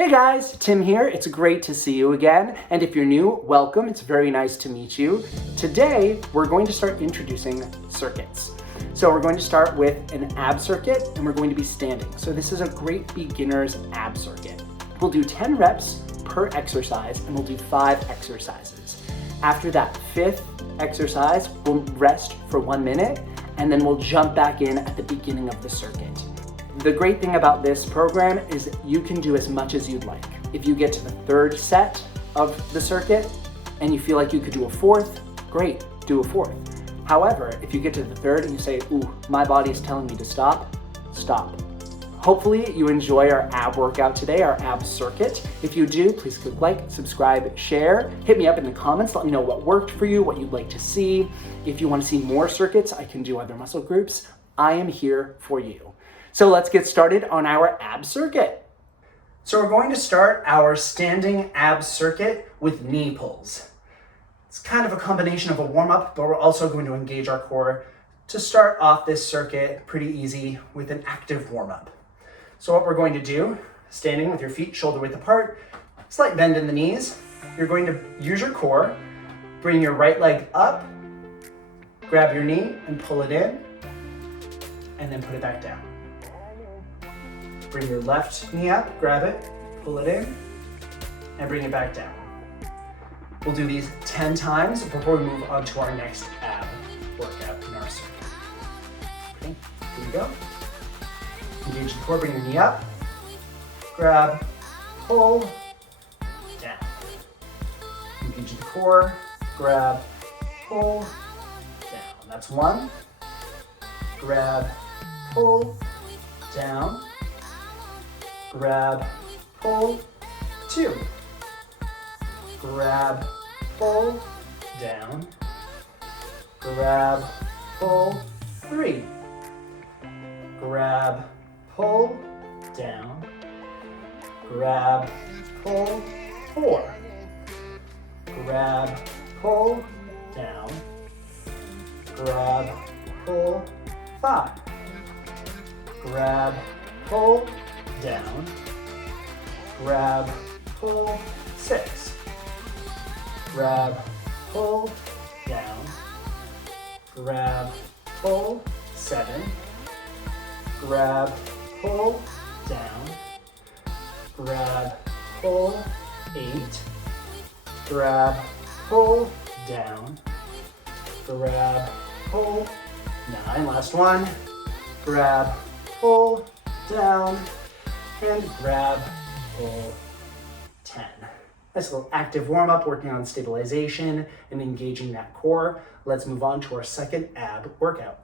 Hey guys, Tim here. It's great to see you again. And if you're new, welcome. It's very nice to meet you. Today, we're going to start introducing circuits. So we're going to start with an ab circuit and we're going to be standing. So this is a great beginner's ab circuit. We'll do 10 reps per exercise and we'll do 5 exercises. After that 5th exercise, we'll rest for 1 minute and then we'll jump back in at the beginning of the circuit. The great thing about this program is you can do as much as you'd like. If you get to the 3rd set of the circuit and you feel like you could do a 4th, great, do a 4th. However, if you get to the 3rd and you say, ooh, my body is telling me to stop, stop. Hopefully you enjoy our ab workout today, our ab circuit. If you do, please click like, subscribe, share. Hit me up in the comments, let me know what worked for you, what you'd like to see. If you want to see more circuits, I can do other muscle groups. I am here for you. So let's get started on our ab circuit. So we're going to start our standing ab circuit with knee pulls. It's kind of a combination of a warm-up, but we're also going to engage our core to start off this circuit pretty easy with an active warm-up. So what we're going to do, standing with your feet shoulder width apart, slight bend in the knees. You're going to use your core, bring your right leg up, grab your knee and pull it in, and then put it back down. Bring your left knee up, grab it, pull it in, and bring it back down. We'll do these 10 times before we move on to our next ab workout in our circuit. Okay, here we go. Engage the core, bring your knee up, grab, pull, down. Engage the core, grab, pull, down. That's 1. Grab, pull, down. Grab, pull, 2. Grab, pull, down. Grab, pull, 3. Grab, pull, down. Grab, pull, 4. Grab, pull, down. Grab, pull, 5. Grab, pull, down. Grab, pull, 6. Grab, pull, down. Grab, pull, 7. Grab, pull, down. Grab, pull, 8. Grab, pull, down. Grab, pull, 9. Last one. Grab, pull, down. And grab, pull, 10. Nice little active warm-up, working on stabilization and engaging that core. Let's move on to our second ab workout.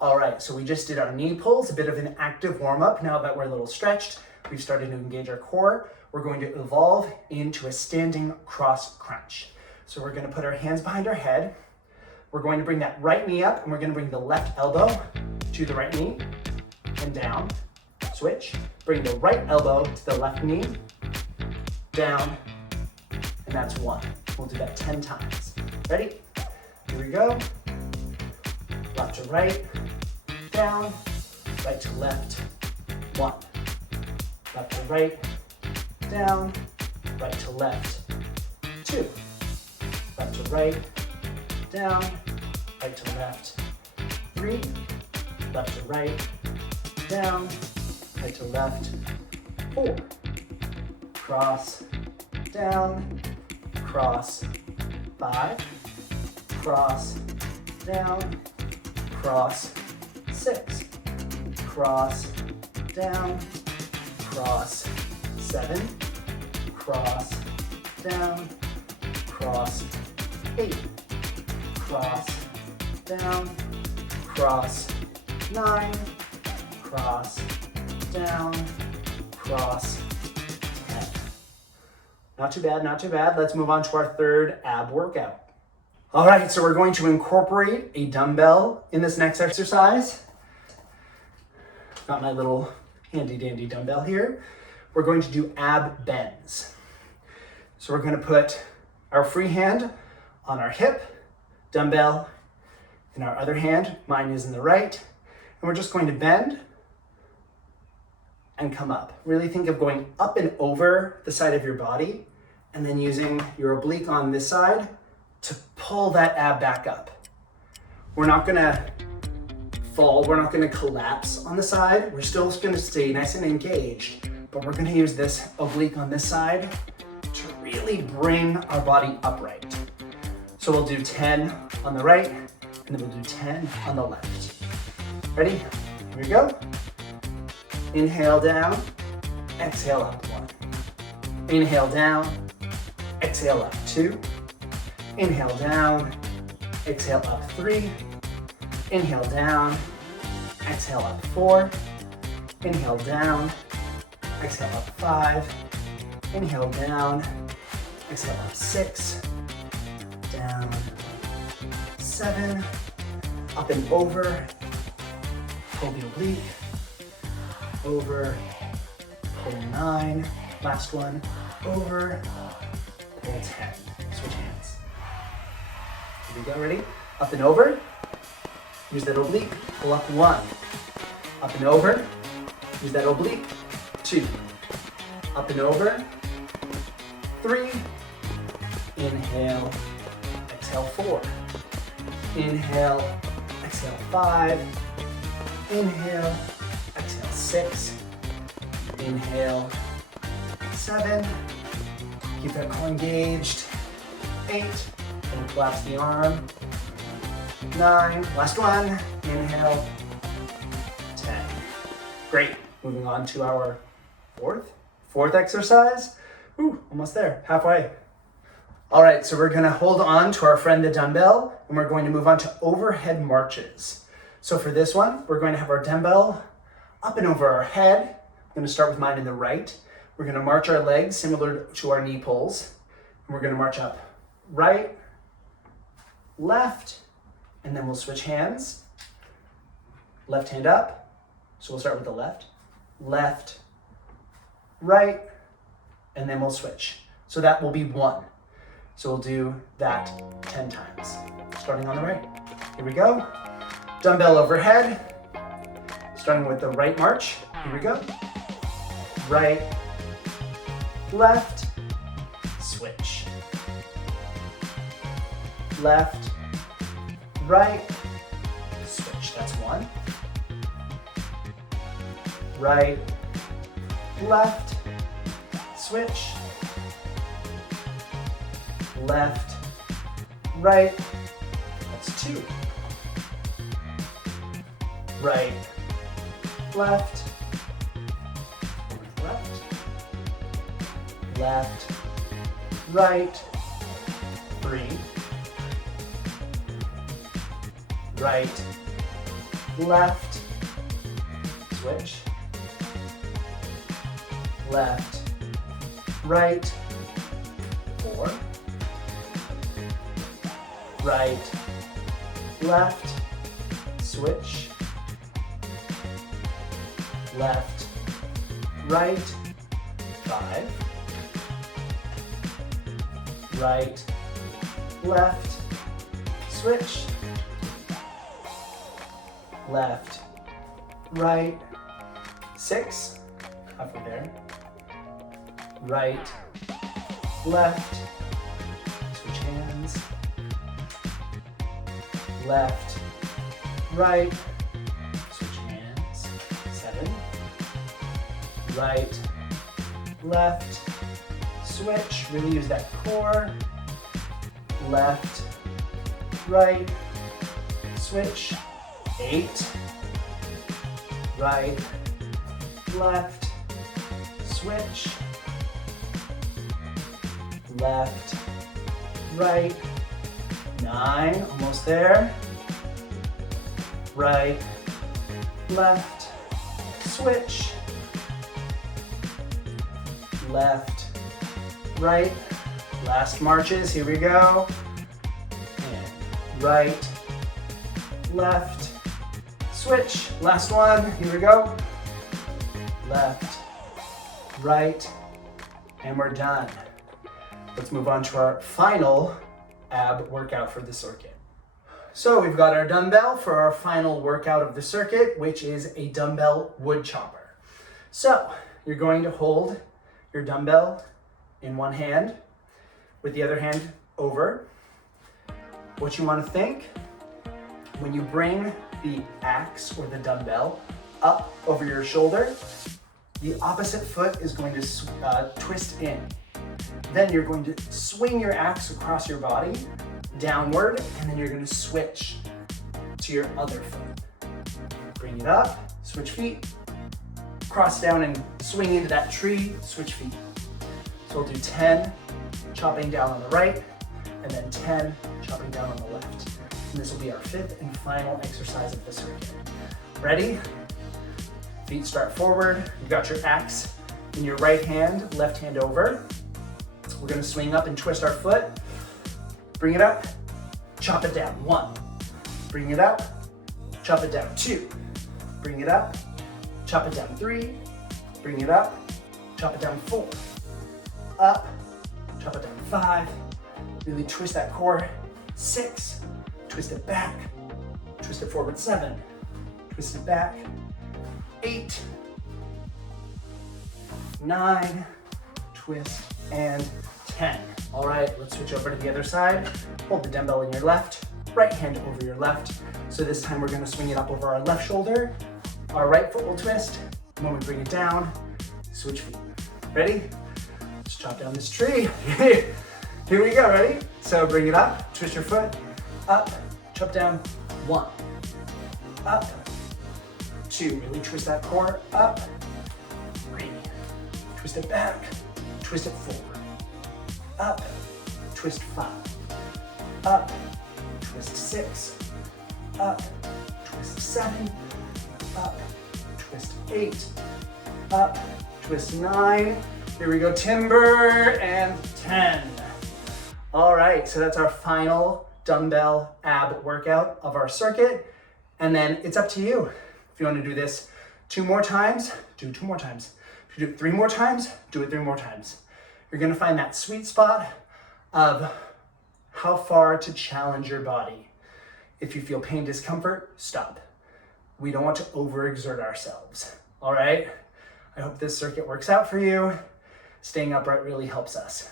All right, so we just did our knee pulls, a bit of an active warm-up. Now that we're a little stretched, we've started to engage our core. We're going to evolve into a standing cross crunch. So we're gonna put our hands behind our head. We're going to bring that right knee up and we're gonna bring the left elbow to the right knee and down. Switch. Bring the right elbow to the left knee, down, and that's 1. We'll do that 10 times. Ready? Here we go. Left to right, down, right to left, 1. Left to right, down, right to left, 2. Left to right, down, right to left, 3. Left to right, down, right to left, 4. Cross, down, cross, 5. Cross, down, cross, 6. Cross, down, cross, 7. Cross, down, cross, 8. Cross, down, cross, 9. Cross, down, cross, 10. Not too bad, not too bad. Let's move on to our third ab workout. All right, so we're going to incorporate a dumbbell in this next exercise. Got my little handy dandy dumbbell here. We're going to do ab bends. So we're going to put our free hand on our hip, dumbbell in our other hand. Mine is in the right. And we're just going to bend and come up. Really think of going up and over the side of your body and then using your oblique on this side to pull that ab back up. We're not gonna fall, we're not gonna collapse on the side. We're still gonna stay nice and engaged, but we're gonna use this oblique on this side to really bring our body upright. So we'll do 10 on the right, and then we'll do 10 on the left. Ready? Here we go. Inhale down, exhale up 1. Inhale down, exhale up 2. Inhale down, exhale up 3. Inhale down, exhale up 4. Inhale down, exhale up 5. Inhale down, exhale up 6. Down 7. Up and over. Pull the oblique. Over. Pull 9. Last one. Over. Pull 10. Switch hands. Here we go. Ready? Up and over. Use that oblique. Pull up 1. Up and over. Use that oblique. 2. Up and over. 3. Inhale. Exhale 4. Inhale. Exhale 5. Inhale. Exhale 6. Inhale. 7. Keep that core engaged. 8. And collapse the arm. 9. Last one. Inhale. 10. Great. Moving on to our fourth exercise. Ooh, almost there. Halfway. All right, so we're gonna hold on to our friend the dumbbell, and we're going to move on to overhead marches. So for this one, we're going to have our dumbbell up and over our head. I'm gonna start with mine in the right. We're gonna march our legs similar to our knee pulls. And we're gonna march up right, left, and then we'll switch hands. Left hand up. So we'll start with the left, left, right, and then we'll switch. So that will be 1. So we'll do that 10 times. Starting on the right. Here we go. Dumbbell overhead. Starting with the right march. Here we go. Right, left, switch. Left, right, switch. That's 1. Right, left, switch. Left, right, that's 2. Right, left, left, right, 3. Right, left, switch. Left, right, 4. Right, left, switch. Left, right, 5. Right, left, switch. Left, right, 6. Halfway there. Right, left, switch hands. Left, right, switch hands. 7. Right, left, switch. Really use that core. Left, right, switch. 8. Right, left, switch. Left, right, 9, almost there. Right, left, switch. Left, right, last marches, here we go. And right, left, switch. Last one, here we go. Left, right, and we're done. Let's move on to our final ab workout for the circuit. So we've got our dumbbell for our final workout of the circuit, which is a dumbbell wood chopper. So you're going to hold your dumbbell in one hand with the other hand over. What you want to think, when you bring the axe or the dumbbell up over your shoulder, the opposite foot is going to twist in. Then you're going to swing your axe across your body, downward, and then you're going to switch to your other foot. Bring it up, switch feet, cross down and swing into that tree, switch feet. So we'll do 10 chopping down on the right, and then 10 chopping down on the left. And this will be our fifth and final exercise of the circuit. Ready? Feet start forward. You got your axe in your right hand, left hand over. We're gonna swing up and twist our foot. Bring it up, chop it down. 1. Bring it up, chop it down. 2. Bring it up, chop it down. 3. Bring it up, chop it down. 4. Up, chop it down. 5. Really twist that core. 6. Twist it back. Twist it forward. 7. Twist it back. 8. 9. Twist and 10. All right, let's switch over to the other side. Hold the dumbbell in your left, right hand over your left. So this time we're gonna swing it up over our left shoulder. Our right foot will twist. And when we bring it down, switch feet. Ready? Let's chop down this tree. Here we go, ready? So bring it up, twist your foot, up, chop down. 1, up, 2, really twist that core, up, 3, twist it back, twist it forward, up, twist 5, up, twist 6, up, twist 7, up, twist 8, up, twist 9, here we go, timber, and 10. All right, so that's our final dumbbell ab workout of our circuit. And then it's up to you. If you want to do this 2 more times, do 2 more times. If you do it 3 more times, do it 3 more times. You're gonna find that sweet spot of how far to challenge your body. If you feel pain, discomfort, stop. We don't want to overexert ourselves, all right? I hope this circuit works out for you. Staying upright really helps us.